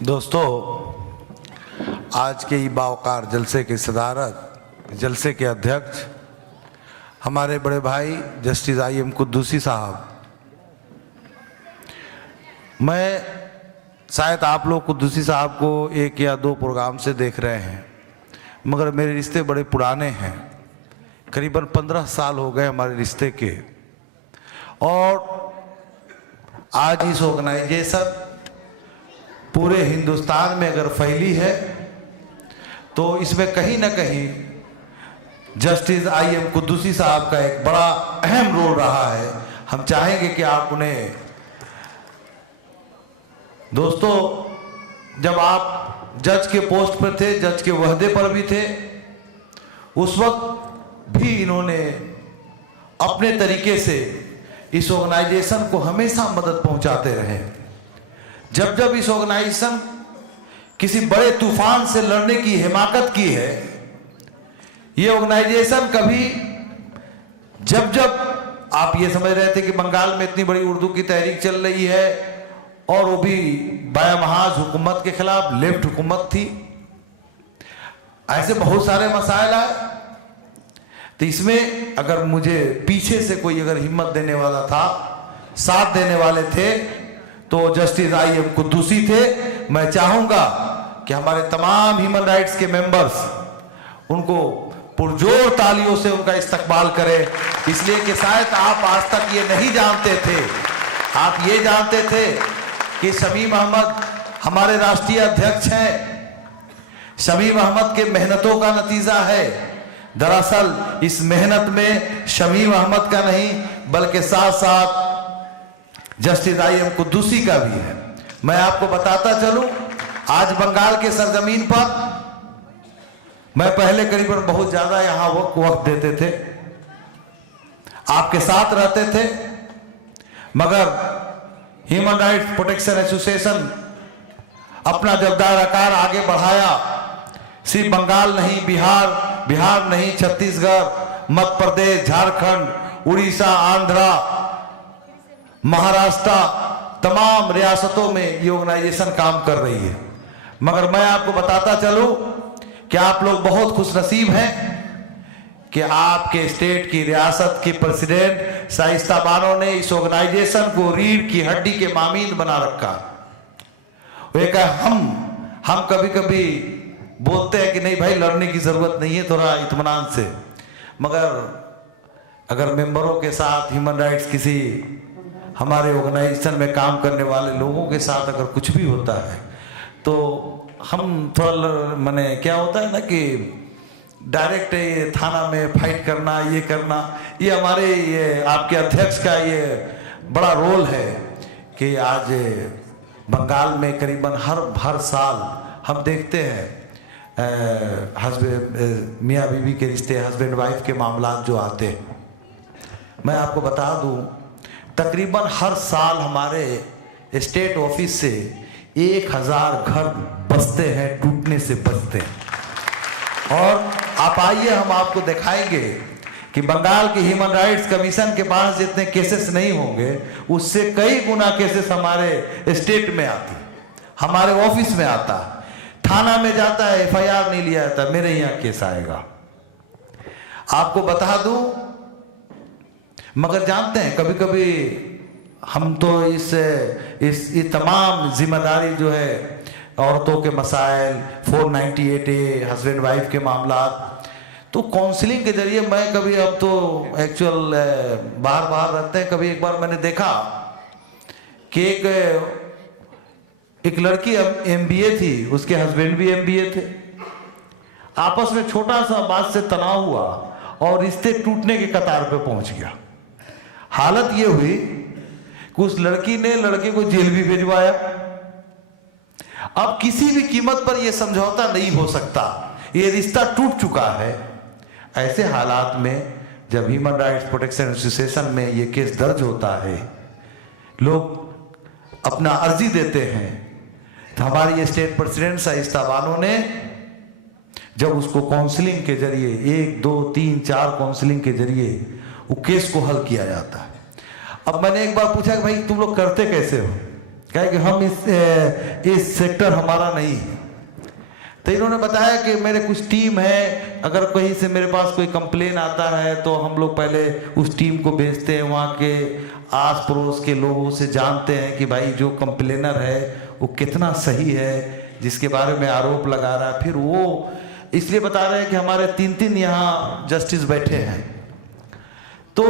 दोस्तों, आज के ई बावकार जलसे की सदारत, जलसे के अध्यक्ष हमारे बड़े भाई जस्टिस IM कुद्दूसी साहब। मैं शायद आप लोग कुद्दूसी साहब को 1 या 2 प्रोग्राम से देख रहे हैं, मगर मेरे रिश्ते बड़े पुराने हैं। करीबन 15 साल हो गए हमारे रिश्ते के। और आज इस ऑर्गेनाइजेशन पूरे हिंदुस्तान में अगर फैली है तो इसमें कहीं ना कहीं जस्टिस IM कुद्दूसी साहब का एक बड़ा अहम रोल रहा है। हम चाहेंगे कि आप उन्हें, दोस्तों, जब आप जज के पोस्ट पर थे, जज के वहदे पर भी थे, उस वक्त भी इन्होंने अपने तरीके से इस ऑर्गेनाइजेशन को हमेशा मदद पहुंचाते रहे। जब जब इस ऑर्गेनाइजेशन किसी बड़े तूफान से लड़ने की हिमाकत की है, ये ऑर्गेनाइजेशन कभी, जब जब आप ये समझ रहे थे कि बंगाल में इतनी बड़ी उर्दू की तहरीक चल रही है और वो भी बायामहाज हुकूमत के खिलाफ, लेफ्ट हुकूमत थी, ऐसे बहुत सारे मसाइल आए। तो इसमें अगर मुझे पीछे से कोई अगर हिम्मत देने वाला था, साथ देने वाले थे, तो जस्टिस IM कुद्दूसी थे। मैं चाहूंगा कि हमारे तमाम ह्यूमन राइट्स के मेंबर्स उनको पुरजोर तालियों से उनका इस्तकबाल करें, इसलिए कि शायद आप आज तक ये नहीं जानते थे। आप ये जानते थे कि शमीम अहमद हमारे राष्ट्रीय अध्यक्ष हैं। शमीम अहमद के मेहनतों का नतीजा है। दरअसल इस मेहनत में शमीम अहमद का नहीं बल्कि साथ साथ जस्टिस IM कुद्दूसी का भी है। मैं आपको बताता चलूं, आज बंगाल के सरजमीन पर मैं पहले करीबन बहुत ज्यादा यहां वक्त देते थे, आपके साथ रहते थे, मगर ह्यूमन राइट्स प्रोटेक्शन एसोसिएशन अपना जब दायराकार आगे बढ़ाया, सिर्फ बंगाल नहीं, बिहार नहीं, छत्तीसगढ़, मध्य प्रदेश, झारखंड, उड़ीसा, आंध्रा, महाराष्ट्र, तमाम रियासतों में ये ऑर्गेनाइजेशन काम कर रही है। मगर मैं आपको बताता चलूं कि आप लोग बहुत खुशनसीब हैं कि आपके स्टेट की, रियासत की प्रेसिडेंट शाइस्ता बानो ने इस ऑर्गेनाइजेशन को रीढ़ की हड्डी के मामीन बना रखा। वे कहा, हम कभी कभी बोलते हैं कि नहीं भाई, लड़ने की जरूरत नहीं है, थोड़ा इत्मीनान से, मगर अगर मेंबरों के साथ, ह्यूमन राइट्स किसी हमारे ऑर्गेनाइजेशन में काम करने वाले लोगों के साथ अगर कुछ भी होता है तो हम थोड़ा, माने क्या होता है ना कि डायरेक्ट ये थाना में फाइट करना, ये करना, ये हमारे, ये आपके अध्यक्ष का ये बड़ा रोल है कि आज बंगाल में करीबन हर साल हम देखते हैं हस्बैंड मियाँ बीवी के रिश्ते, हस्बैंड वाइफ के मामला जो आते हैं। मैं आपको बता दूं, तकरीबन हर साल हमारे स्टेट ऑफिस से 1000 घर बसते हैं, टूटने से बचते हैं। और आप आइए, हम आपको दिखाएंगे कि बंगाल के ह्यूमन राइट्स कमीशन के पास जितने केसेस नहीं होंगे, उससे कई गुना केसेस हमारे स्टेट में आती, हमारे ऑफिस में आता, थाना में जाता है, FIR नहीं लिया जाता, मेरे यहाँ केस आएगा। आपको बता दूं, मगर जानते हैं कभी कभी हम तो इस तमाम जिम्मेदारी जो है, औरतों के मसाइल, 498A, हस्बैंड वाइफ के मामला, तो काउंसलिंग के जरिए मैं कभी, अब तो एक्चुअल बाहर रहते हैं, कभी एक बार मैंने देखा कि एक लड़की MBA थी, उसके हस्बैंड भी MBA थे, आपस में छोटा सा बात से तनाव हुआ और रिश्ते टूटने के कतार पे पहुंच गया। हालत ये हुई कि उस लड़की ने लड़के को जेल भी भिजवाया। अब किसी भी कीमत पर यह समझौता नहीं हो सकता, ये रिश्ता टूट चुका है। ऐसे हालात में जब ह्यूमन राइट्स प्रोटेक्शन एसोसिएशन में ये केस दर्ज होता है, लोग अपना अर्जी देते हैं, तो हमारी स्टेट प्रेसिडेंट शाइस्ता बानो ने जब उसको काउंसलिंग के जरिए, 1, 2, 3, 4 काउंसलिंग के जरिए वो केस को हल किया जाता है। अब मैंने एक बार पूछा कि भाई तुम लोग करते कैसे हो? कहे कि हम इस सेक्टर हमारा नहीं है। तो इन्होंने बताया कि मेरे कुछ टीम है, अगर कहीं से मेरे पास कोई कंप्लेन आता है तो हम लोग पहले उस टीम को भेजते हैं, वहाँ के आस पड़ोस के लोगों से जानते हैं कि भाई जो कंप्लेनर है वो कितना सही है, जिसके बारे में आरोप लगा रहा है। फिर वो इसलिए बता रहे हैं कि हमारे 3 यहाँ जस्टिस बैठे हैं। तो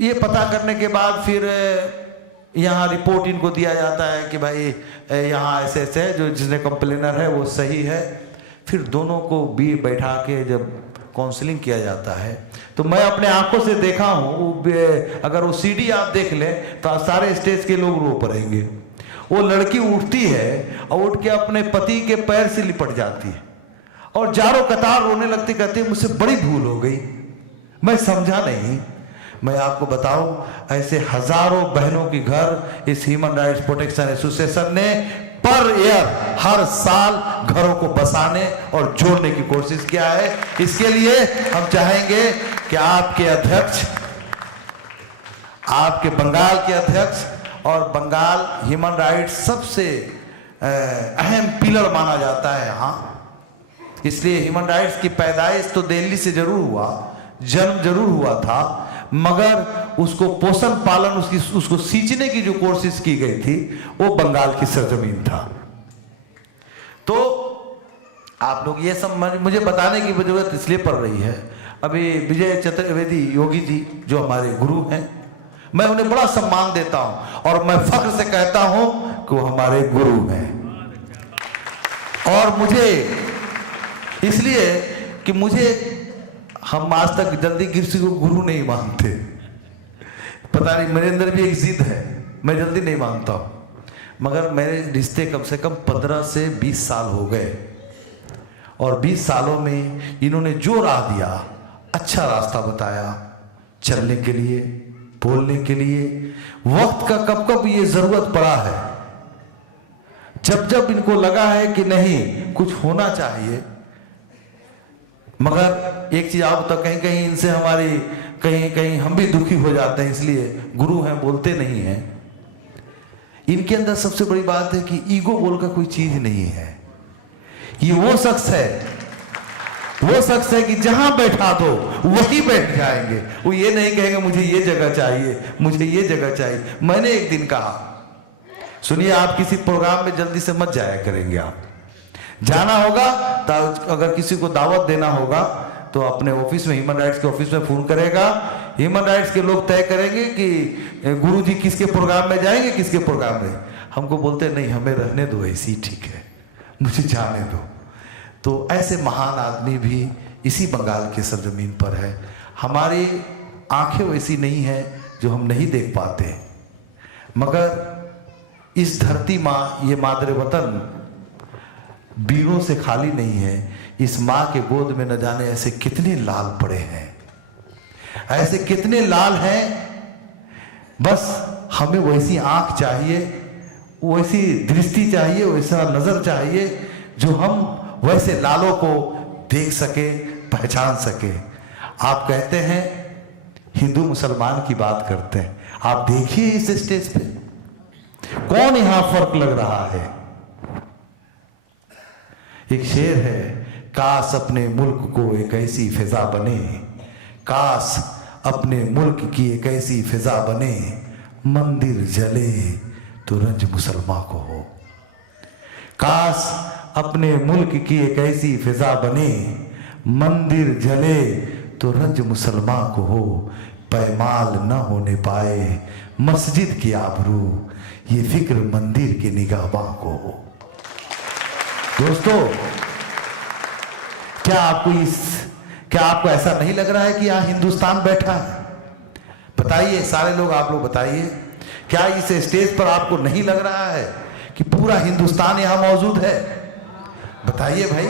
ये पता करने के बाद फिर यहाँ रिपोर्ट इनको दिया जाता है कि भाई यहाँ ऐसे ऐसे है, जो जिसने कंप्लेनर है वो सही है। फिर दोनों को भी बैठा के जब काउंसलिंग किया जाता है तो मैं अपने आंखों से देखा हूँ, अगर वो सीडी आप देख लें तो सारे स्टेज के लोग रो पड़ेंगे। वो लड़की उठती है और उठ के अपने पति के पैर से लिपट जाती है और जारो कतार रोने लगती, कहती है मुझसे बड़ी भूल हो गई, मैं समझा नहीं। मैं आपको बताऊं ऐसे हजारों बहनों की घर इस ह्यूमन राइट्स प्रोटेक्शन एसोसिएशन ने पर ईयर हर साल घरों को बसाने और जोड़ने की कोशिश किया है। इसके लिए हम चाहेंगे कि आपके अध्यक्ष, आपके बंगाल के अध्यक्ष, और बंगाल ह्यूमन राइट्स सबसे अहम पिलर माना जाता है यहाँ, इसलिए ह्यूमन राइट्स की पैदाइश तो दिल्ली से जरूर हुआ, जन्म जरूर हुआ था, मगर उसको पोषण पालन उसको सींचने की जो कोशिश की गई थी वो बंगाल की सरजमीन था। तो आप लोग ये सब मुझे बताने की जरूरत इसलिए पड़ रही है। अभी विजय चतुर्वेदी योगी जी जो हमारे गुरु हैं, मैं उन्हें बड़ा सम्मान देता हूं और मैं फख्र से कहता हूं कि वो हमारे गुरु हैं। और मुझे इसलिए कि मुझे, हम आज तक जल्दी किसी को गुरु नहीं मानते, पता नहीं मेरे अंदर भी एक जिद है, मैं जल्दी नहीं मानता हूं, मगर मेरे रिश्ते कम से कम 15 से 20 साल हो गए और 20 सालों में इन्होंने जो राह दिया, अच्छा रास्ता बताया चलने के लिए, बोलने के लिए। वक्त का कब कब ये जरूरत पड़ा है, जब जब इनको लगा है कि नहीं कुछ होना चाहिए। मगर एक चीज आप तो कहीं कहीं इनसे हमारी कहीं कहीं हम भी दुखी हो जाते हैं, इसलिए गुरु हैं बोलते नहीं हैं। इनके अंदर सबसे बड़ी बात है कि ईगो बोल का कोई चीज नहीं है। ये वो शख्स है कि जहां बैठा दो वही बैठ जाएंगे। वो ये नहीं कहेंगे मुझे ये जगह चाहिए, मुझे ये जगह चाहिए। मैंने एक दिन कहा, सुनिए, आप किसी प्रोग्राम में जल्दी से मत जाया करेंगे, आप जाना होगा तो अगर किसी को दावत देना होगा तो अपने ऑफिस में, ह्यूमन राइट्स के ऑफिस में फोन करेगा, ह्यूमन राइट्स के लोग तय करेंगे कि गुरुजी किसके प्रोग्राम में जाएंगे, किसके प्रोग्राम में। हमको बोलते नहीं, हमें रहने दो, ऐसी ठीक है, मुझे जाने दो। तो ऐसे महान आदमी भी इसी बंगाल के सरजमीन पर है। हमारी आंखें वैसी नहीं है जो हम नहीं देख पाते, मगर इस धरती माँ, ये मादरे वतन वीरों से खाली नहीं है। इस माँ के गोद में न जाने ऐसे कितने लाल पड़े हैं, ऐसे कितने लाल हैं। बस हमें वैसी आंख चाहिए, वैसी दृष्टि चाहिए, वैसा नजर चाहिए जो हम वैसे लालों को देख सके, पहचान सके। आप कहते हैं हिंदू मुसलमान की बात करते हैं, आप देखिए इस स्टेज पे कौन यहां फर्क लग रहा है। एक शेर है, काश अपने मुल्क को एक ऐसी फिजा बने, काश अपने मुल्क की एक ऐसी फिजा बने, मंदिर जले तो रंज मुसलमान को हो। काश अपने मुल्क की एक ऐसी फिजा बने, मंदिर जले तो रंज मुसलमान को हो, पैमाल न होने पाए मस्जिद की आबरू, ये फिक्र मंदिर के निगाहबां को हो। दोस्तों, क्या आपको ऐसा नहीं लग रहा है कि यहां हिंदुस्तान बैठा है? बताइए, सारे लोग, आप लोग बताइए, क्या इस स्टेज पर आपको नहीं लग रहा है कि पूरा हिंदुस्तान यहां मौजूद है? बताइए भाई।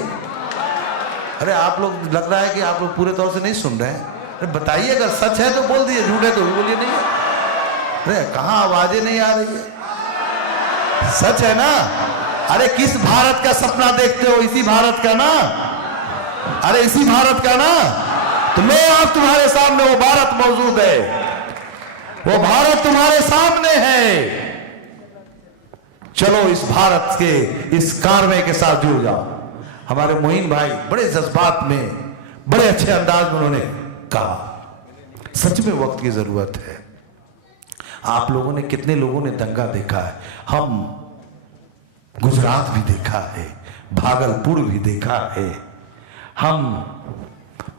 अरे आप लोग, लग रहा है कि आप लोग पूरे तौर से नहीं सुन रहे हैं। अरे बताइए, अगर सच है तो बोल दीजिए, झूठ है तो भी बोलिए नहीं है। अरे कहां आवाजें नहीं आ रही है? सच है ना? अरे किस भारत का सपना देखते हो? इसी भारत का ना? अरे इसी भारत का ना? तो लो, आप तुम्हारे सामने वो भारत मौजूद है, वो भारत तुम्हारे सामने है। चलो इस भारत के इस कारवे के साथ जुड़ जाओ। हमारे मोइन भाई बड़े जज्बात में, बड़े अच्छे अंदाज में उन्होंने कहा। सच में वक्त की जरूरत है। आप लोगों ने, कितने लोगों ने दंगा देखा है? हम गुजरात भी देखा है, भागलपुर भी देखा है, हम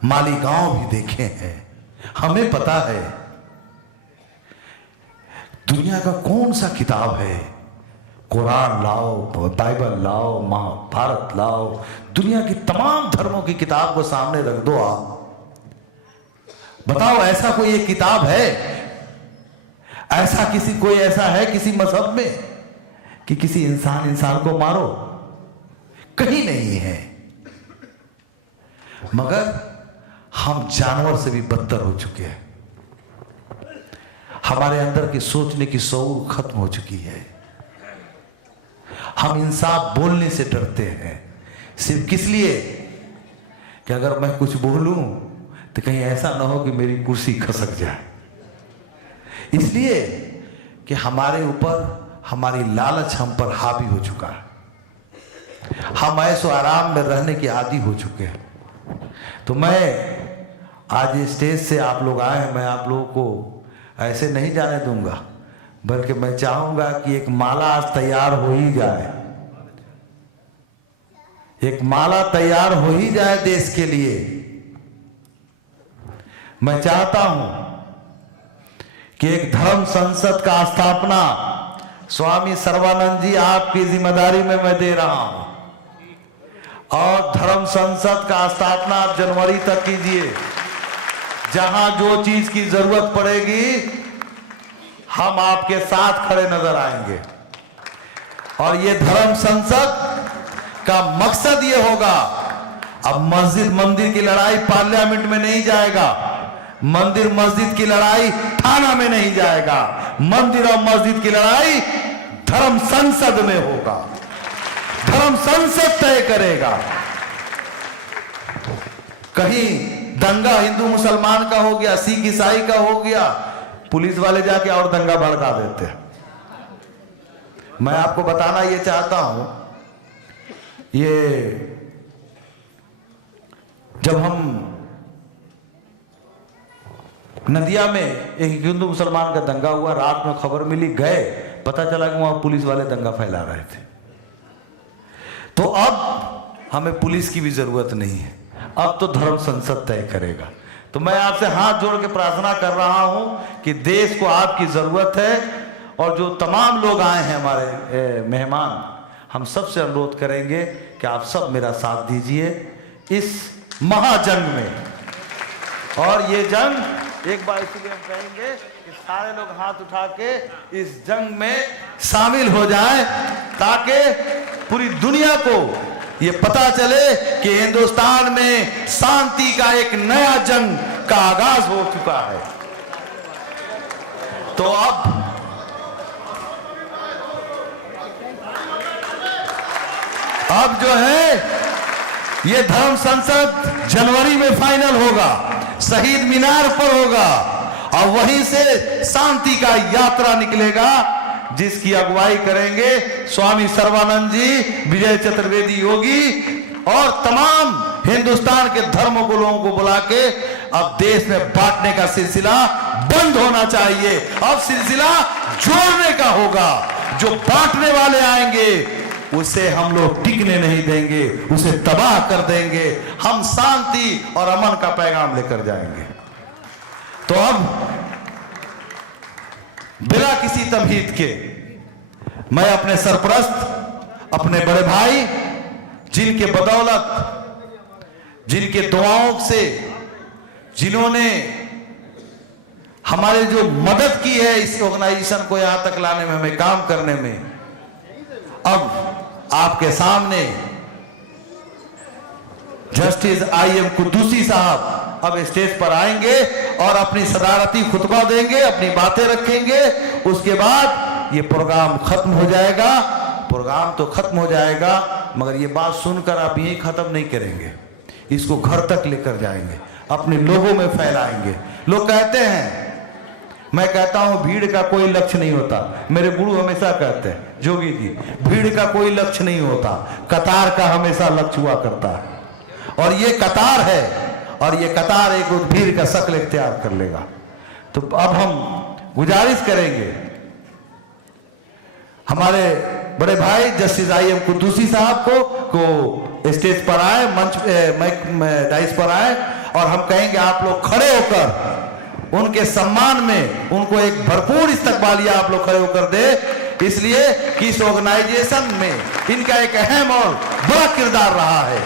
मालीगांव भी देखे हैं। हमें पता है दुनिया का कौन सा किताब है, कुरान लाओ, बाइबल लाओ, महाभारत लाओ, दुनिया की तमाम धर्मों की किताब को सामने रख दो। आप बताओ, ऐसा कोई एक किताब है, ऐसा कोई ऐसा है किसी मजहब में कि किसी इंसान को मारो? कहीं नहीं है। मगर हम जानवर से भी बदतर हो चुके हैं। हमारे अंदर की सोचने की शऊर खत्म हो चुकी है। हम इंसाफ बोलने से डरते हैं, सिर्फ किस लिए कि अगर मैं कुछ बोलूं तो कहीं ऐसा ना हो कि मेरी कुर्सी खसक जाए। इसलिए कि हमारे ऊपर हमारी लालच हम पर हावी हो चुका है। हम ऐसो आराम में रहने के आदी हो चुके हैं। तो मैं आज स्टेज से आप लोग आए हैं, मैं आप लोगों को ऐसे नहीं जाने दूंगा, बल्कि मैं चाहूंगा कि एक माला आज तैयार हो ही जाए, एक माला तैयार हो ही जाए देश के लिए। मैं चाहता हूं कि एक धर्म संसद का स्थापना स्वामी सर्वानंद जी आपकी जिम्मेदारी में मैं दे रहा हूं, और धर्म संसद का स्थापना आप जनवरी तक कीजिए। जहां जो चीज की जरूरत पड़ेगी हम आपके साथ खड़े नजर आएंगे। और ये धर्म संसद का मकसद ये होगा, अब मस्जिद मंदिर की लड़ाई पार्लियामेंट में नहीं जाएगा, मंदिर मस्जिद की लड़ाई थाना में नहीं जाएगा, मंदिर और मस्जिद की लड़ाई धर्म संसद में होगा। धर्म संसद तय करेगा। कहीं दंगा हिंदू मुसलमान का हो गया, सिख ईसाई का हो गया, पुलिस वाले जाके और दंगा भड़का देते हैं। मैं आपको बताना ये चाहता हूं, ये जब हम नदिया में एक हिंदू मुसलमान का दंगा हुआ, रात में खबर मिली, गए, पता चला कि वहां पुलिस वाले दंगा फैला रहे थे। तो अब हमें पुलिस की भी जरूरत नहीं है, अब तो धर्म संसद तय करेगा। तो मैं आपसे हाथ जोड़ के प्रार्थना कर रहा हूं कि देश को आपकी जरूरत है, और जो तमाम लोग आए हैं हमारे मेहमान, हम सबसे अनुरोध करेंगे कि आप सब मेरा साथ दीजिए इस महाजंग में। और ये जंग एक बार इसलिए हम कहेंगे कि सारे लोग हाथ उठा के इस जंग में शामिल हो जाएं, ताकि पूरी दुनिया को ये पता चले कि हिंदुस्तान में शांति का एक नया जंग का आगाज हो चुका है। तो अब जो है ये धर्म संसद जनवरी में फाइनल होगा, शहीद मीनार पर होगा, और वहीं से शांति का यात्रा निकलेगा, जिसकी अगुवाई करेंगे स्वामी सर्वानंद जी, विजय चतुर्वेदी योगी, और तमाम हिंदुस्तान के धर्मों को, लोगों को बुला के अब देश में बांटने का सिलसिला बंद होना चाहिए। अब सिलसिला जोड़ने का होगा। जो बांटने वाले आएंगे उसे हम लोग टिकने नहीं देंगे, उसे तबाह कर देंगे। हम शांति और अमन का पैगाम लेकर जाएंगे। तो अब बिना किसी तमहीद के मैं अपने सरपरस्त, अपने बड़े भाई, जिनके बदौलत, जिनके दुआओं से, जिन्होंने हमारे जो मदद की है इस ऑर्गेनाइजेशन को यहां तक लाने में, हमें काम करने में, अब आपके सामने जस्टिस आई.एम. कुद्दूसी साहब अब स्टेज पर आएंगे और अपनी सदारती खुतबा देंगे, अपनी बातें रखेंगे। उसके बाद ये प्रोग्राम खत्म हो जाएगा। प्रोग्राम तो खत्म हो जाएगा, मगर ये बात सुनकर आप यहीं खत्म नहीं करेंगे, इसको घर तक लेकर जाएंगे, अपने लोगों में फैलाएंगे। लोग कहते हैं मैं कहता हूं भीड़ का कोई लक्ष्य नहीं होता। मेरे गुरु हमेशा कहते हैं, जोगी जी, भीड़ का कोई लक्ष्य नहीं होता, कतार का हमेशा लक्ष्य हुआ करता है। और ये कतार है, और ये कतार एक भीड़ का शक्ल इख्तियार कर लेगा। तो अब हम गुजारिश करेंगे हमारे बड़े भाई जस्टिस आई एम कुद्दूसी साहब को स्टेज पर आए, मंच डाइस पर आए, और हम कहेंगे आप लोग खड़े होकर उनके सम्मान में उनको एक भरपूर इस्तकबालिया आप लोग खड़े होकर दे, इसलिए कि इस ऑर्गेनाइजेशन में इनका एक अहम और बड़ा किरदार रहा है।